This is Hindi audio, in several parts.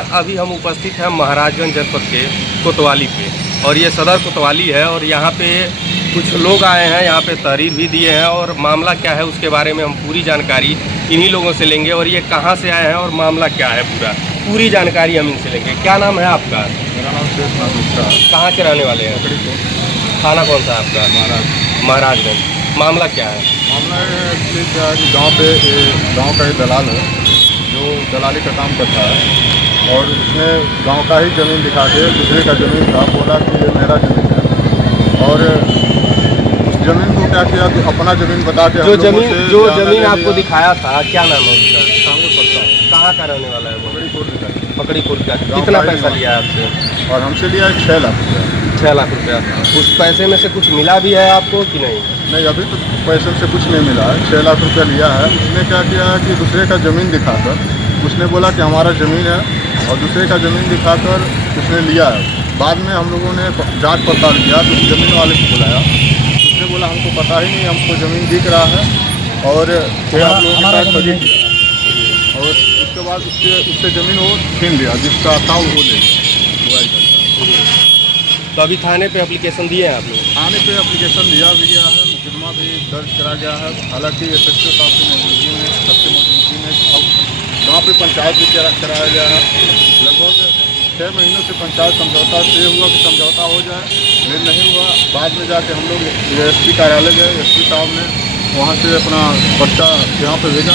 नमस्कार। अभी हम उपस्थित हैं महाराजगंज जनपद के कोतवाली पे, और ये सदर कोतवाली है। और यहाँ पे कुछ लोग आए हैं, यहाँ पे तहरीर भी दिए हैं, और मामला क्या है उसके बारे में हम पूरी जानकारी इन्हीं लोगों से लेंगे। और ये कहाँ से आए हैं और मामला क्या है पूरी जानकारी हम इनसे लेंगे। क्या नाम है आपका? मेरा नाम शेषनाथ गुप्ता। कहाँ के रहने वाले हैं? थाना कौन सा आपका? महाराजगंज। मामला क्या है? मामला ये क्या है कि गाँव का ही दलाल है जो दलाली का काम करता है, और उसने गांव का ही ज़मीन दिखा के दूसरे का ज़मीन था, बोला कि ये मेरा ज़मीन है। और उस ज़मीन को क्या किया कि अपना ज़मीन बता के जो ज़मीन आपको दिखाया था, क्या नाम है उसका? शांगुर पड़ता है। कहाँ का रहने वाला है वो? पकड़ीपुर का। गाँव कितना का ही पैसा माल। लिया है आपसे? और हमसे लिया 6 लाख रुपया। 6 लाख रुपया। उस पैसे में से कुछ मिला भी है आपको कि नहीं? नहीं, अभी तो पैसे से कुछ नहीं मिला है। 6 लाख रुपया लिया है। उसने क्या किया है कि दूसरे का ज़मीन दिखाकर उसने बोला कि हमारा ज़मीन है, और दूसरे का ज़मीन दिखाकर उसने लिया है। बाद में हम लोगों ने जांच पड़ताल किया तो उस ज़मीन वाले को बुलाया। उसने बोला हमको पता ही नहीं, हमको ज़मीन दिख रहा है, और फिर आप लोगों के साथ फर्जी किया। और उसके बाद उससे ज़मीन वो छीन लिया, जिसका था वो ले बुआई करता। तो अभी थाने पे एप्लीकेशन दिए हैं आप लोग? थाने पे एप्लीकेशन दिया भी गया है, मुकदमा भी दर्ज करा गया है। हालांकि एसएसपी साहब की मौजूदगी में, सबकी मौजूदगी में अब गाँव पे पंचायत भी कराया गया है। लगभग 6 महीनों से पंचायत समझौता से हुआ कि समझौता हो जाए, लेकिन नहीं हुआ। बाद में जाके हम लोग एसपी कार्यालय गए। एसपी साहब ने वहाँ से अपना पर्चा यहाँ पे भेजा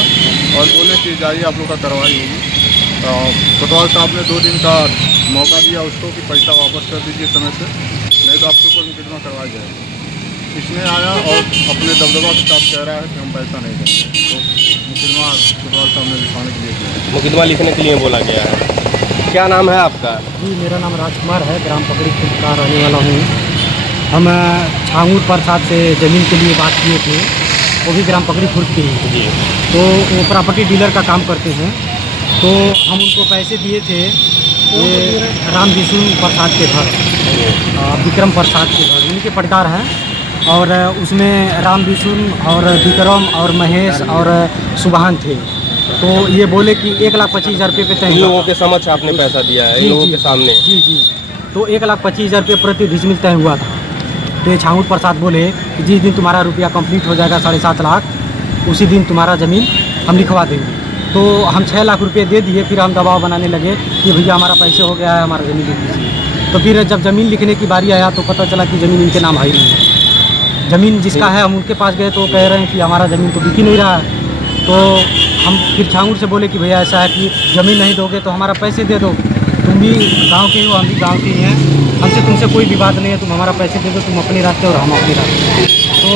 और बोले कि जाइए आप लोग का कार्रवाई होगी। तो कोतवाल साहब ने 2 दिन का मौका दिया उसको कि पैसा वापस कर दीजिए समय से, नहीं तो आपके ऊपर मुकदमा करवाया जाएगा। इसने आया और अपने दबदबा के साथ कह रहा है कि हम पैसा नहीं देंगे। तो मुकदमा कोतवाल साहब ने लिखवाने के लिए किया। मुकदमा लिखने के लिए बोला गया है। क्या नाम है आपका? जी, मेरा नाम राजकुमार है, ग्राम पकड़ीपुर का रहने वाला हूँ। हम छांगुर प्रसाद से ज़मीन के लिए बात किए थे, वो भी ग्राम पकड़ीपुर के ही। जी। तो वो प्रॉपर्टी डीलर का काम करते हैं। तो हम उनको पैसे दिए थे ये राम विष्णु प्रसाद के घर, विक्रम प्रसाद के घर, उनके पटकार हैं। और उसमें राम विष्णु और विक्रम और महेश और सुबहान थे। तो ये बोले कि 1,25,000 रुपये पे तय। इन लोगों के समक्ष आपने पैसा दिया है? इन लोगों के सामने? जी जी। तो 1,25,000 रुपये प्रति डिसमिल तय हुआ था। तो ये छांगुर प्रसाद बोले कि जिस दिन तुम्हारा रुपया कंप्लीट हो जाएगा 7.5 लाख, उसी दिन तुम्हारा ज़मीन हम लिखवा देंगे। तो हम 6 लाख रुपये दे दिए। फिर हम दबाव बनाने लगे कि भैया हमारा पैसे हो गया है, हमारा ज़मीन लिख दीजिए। तो फिर जब ज़मीन लिखने की बारी आया तो पता चला कि ज़मीन इनके नाम है ही नहीं। ज़मीन जिसका है हम उनके पास गए तो वो कह रहे हैं कि हमारा ज़मीन तो बिक ही नहीं रहा है। तो हम फिर छांगुर से बोले कि भैया ऐसा है कि ज़मीन नहीं दोगे तो हमारा पैसे दे दो, तुम भी गांव के हो, हम भी गांव के ही हैं, हमसे तुमसे कोई भी बात नहीं है, तुम हमारा पैसे दे दो, तुम अपने रास्ते और हम अपने रास्ते। तो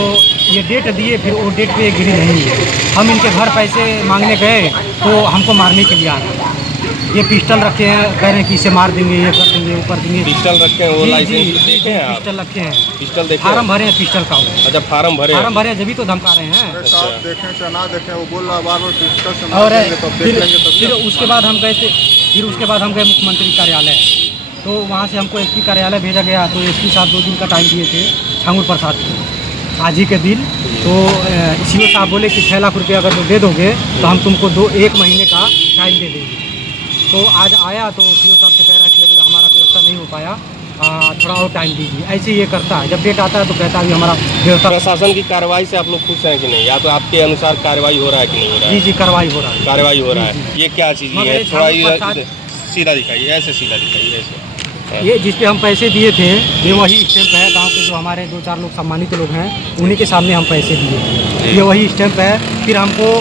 ये डेट दिए, फिर वो डेट पे गिरी नहीं है। हम इनके घर पैसे मांगने गए तो हमको मारने के लिए आ गए। ये पिस्टल रखे हैं, कह रहे हैं कि इसे मार देंगे, ये कर देंगे, वो कर देंगे। पिस्टल रखे हैं? वो लाइसेंस देखे हैं आप? पिस्टल रखे हैं। पिस्टल देखे? फार्म भरे हैं पिस्टल का। वो अच्छा, फार्म भरे? फार्म भरे जब तो धमका रहे हैं। अरे साहब देखें चाहे ना देखें, वो बोल रहा बार बार पिस्टल से मार और देंगे तो देख लेंगे तभी। फिर उसके बाद हम गए थे, मुख्यमंत्री कार्यालय। तो वहाँ से हमको एसपी कार्यालय भेजा गया। तो एसपी साहब 2 दिन का टाइम दिए थे छांगुर प्रसाद को, आज ही के दिन। तो सीओ साहब बोले कि 6 लाख रुपये अगर तो दे दोगे तो हम तुमको 1 महीने का टाइम दे देंगे। तो आज आया तो सीओ साहब से कह रहा है कि अभी हमारा व्यवस्था नहीं हो पाया, थोड़ा और टाइम दीजिए। ऐसे ये करता है, जब डेट आता है तो कहता है कि हमारा व्यवस्था। प्रशासन की कार्रवाई से आप लोग खुश हैं कि नहीं? या तो आपके अनुसार कार्रवाई हो रहा है कि नहीं हो रहा है? जी जी, कार्रवाई हो रहा है। कार्रवाई हो रहा जी, है। ये क्या चीज़ मगर है? ये थोड़ा छांगुर प्रसाद- सीधा दिखाइए, ऐसे सीधा दिखाइए, ऐसे। ये जिस पे हम पैसे दिए थे ये वही स्टैंप है। गांव के जो हमारे 2-4 लोग सम्मानित लोग हैं, उन्हीं के सामने हम पैसे दिए थे। ये वही स्टैंप है। फिर हमको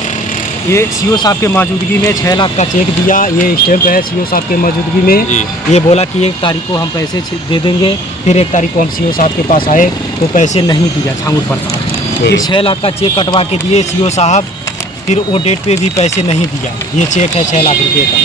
ये सीओ साहब के मौजूदगी में 6 लाख का चेक दिया। ये स्टैंप है सीओ साहब के मौजूदगी में। ये बोला कि 1 तारीख को हम पैसे दे देंगे। फिर 1 तारीख को हम सीओ साहब के पास आए तो पैसे नहीं दिया छांगुर प्रसाद। फिर 6 लाख का चेक कटवा के दिए सीओ साहब, फिर वो डेट पे भी पैसे नहीं दिया। ये चेक है 6 लाख रुपये का,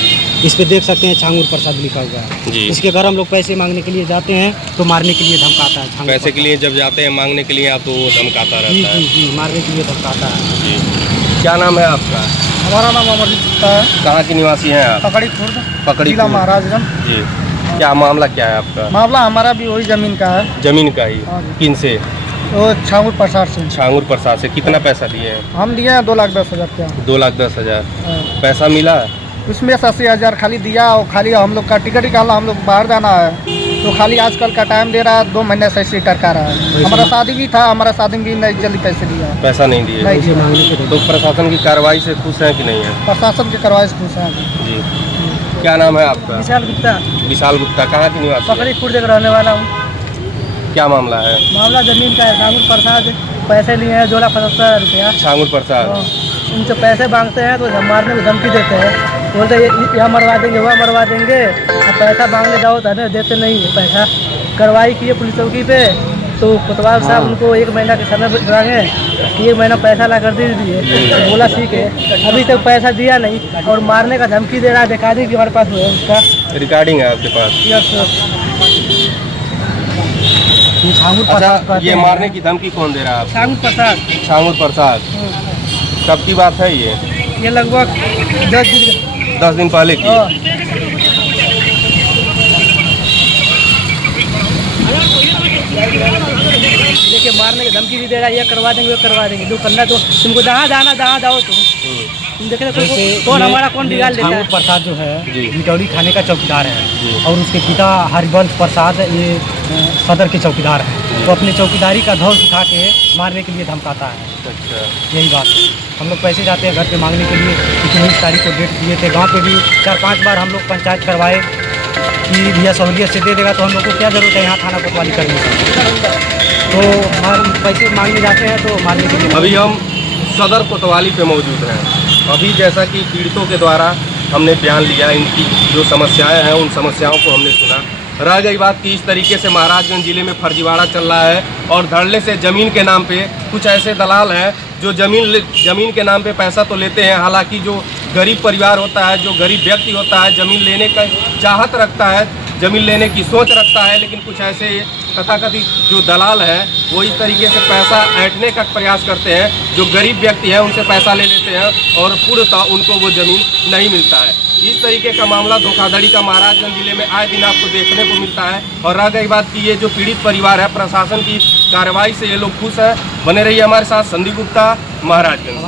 इस पे देख सकते हैं छांगुर प्रसाद लिखा हुआ है। इसके घर हम लोग पैसे मांगने के लिए जाते हैं तो मारने के लिए धमकाता है छांगुर पैसे के लिए जब जाते हैं मांगने के लिए आप, तो वो धमकाता रहता है? जी जी, मारने के लिए धमकाता है। जी। क्या नाम है आपका? हमारा नाम अमरजीत गुप्ता है। कहाँ के निवासी हैं आप? पकड़ीपुर, जिला महाराजगंज। जी। क्या मामला क्या है आपका? मामला हमारा भी वही ज़मीन का है। जमीन का ही? किन से? वो छांगुर प्रसाद से। छांगुर प्रसाद से। कितना पैसा दिए हैं? हम दिए हैं 2,10,000 रुपया। 2,10,000 हाँ। पैसा मिला? उसमें से 80,000 खाली दिया और खाली हम लोग का टिकट निकालना, हम लोग बाहर जाना है तो खाली आजकल का टाइम दे रहा है, 2 महीने से ऐसे टरका रहा है। हमारा शादी भी था, हमारा शादी में भी नहीं जल्दी पैसे दिया, पैसा नहीं दिए। नहीं दिया। मांगने के तो प्रशासन की कार्रवाई से खुश हैं कि नहीं है? प्रशासन के करवाए से खुश हैं। जी, क्या नाम है आपका? विशाल गुप्ता, विशाल गुप्ता, कहाँ की निवासी है? पकड़ी खुर्द रहने वाला हूँ। क्या मामला है? मामला जमीन का है। शांगुर प्रसाद पैसे लिए हैं 2,75,000 रुपया। छांगुर प्रसाद। उनसे पैसे मांगते हैं तो मारने की धमकी देते हैं, बोलते यहाँ मरवा देंगे, वहाँ मरवा देंगे। अब पैसा मांगने जाओ तो है देते नहीं है पैसा। कार्रवाई किए पुलिस चौकी पे तो कोतवाल साहब उनको 1 महीना के समय मांगे कि 1 महीना पैसा ला कर दे दिए। तो बोला ठीक है, अभी तक पैसा दिया नहीं और मारने का धमकी दे रहा है। रिकॉर्डिंग भी हमारे पास है उसका। रिकॉर्डिंग है आपके पास? अच्छा, ये मारने की धमकी कौन दे रहा है आपको? शांगुर प्रसाद। छांगुर प्रसाद। कब की बात है ये लगभग 10 दिन पहले की? देखिए मारने की धमकी भी दे रहा है, ये करवा देंगे, वो करवा देंगे। जो करना तो तुमको जहाँ जाना जहाँ जाओ तुम देखे कौन हमारा कौन बिगाड़ लेता है। छांगुर प्रसाद जो है जी। मिटौली थाने का चौकीदार है जी। और उसके पिता हरिवंश प्रसाद ये सदर के चौकीदार हैं। तो अपनी चौकीदारी का धौर दिखा के मारने के लिए धमकाता है। अच्छा, यही बात है। हम लोग पैसे जाते हैं घर पे मांगने के लिए, 19 तारीख को डेट दिए थे। गांव पे भी 4-5 बार हम लोग पंचायत करवाए कि भैया सहूलियत से दे देगा तो हम लोग को क्या ज़रूरत है यहाँ थाना कोतवाली करने की। तो पैसे मांगने जाते हैं तो मारने के लिए। अभी हम सदर कोतवाली पे मौजूद हैं। अभी जैसा कि पीड़ितों के द्वारा हमने बयान लिया, इनकी जो समस्याएं हैं उन समस्याओं को हमने सुना। रह गई बात कि इस तरीके से महाराजगंज जिले में फर्जीवाड़ा चल रहा है और धड़ल्ले से ज़मीन के नाम पे कुछ ऐसे दलाल हैं जो ज़मीन के नाम पे पैसा तो लेते हैं। हालांकि जो गरीब परिवार होता है, जो गरीब व्यक्ति होता है, ज़मीन लेने का चाहत रखता है, ज़मीन लेने की सोच रखता है, लेकिन कुछ ऐसे तथाकथित जो दलाल हैं वो इस तरीके से पैसा ऐंठने का प्रयास करते हैं। जो गरीब व्यक्ति हैं उनसे पैसा ले लेते हैं और पूर्णतः उनको वो ज़मीन नहीं मिलता है। इस तरीके का मामला धोखाधड़ी का महाराजगंज जिले में आए दिन आपको देखने को मिलता है। और रह गई बात कि ये जो पीड़ित परिवार है, प्रशासन की कार्रवाई से ये लोग खुश हैं। बने रहिए हमारे साथ। संदीप गुप्ता, महाराजगंज।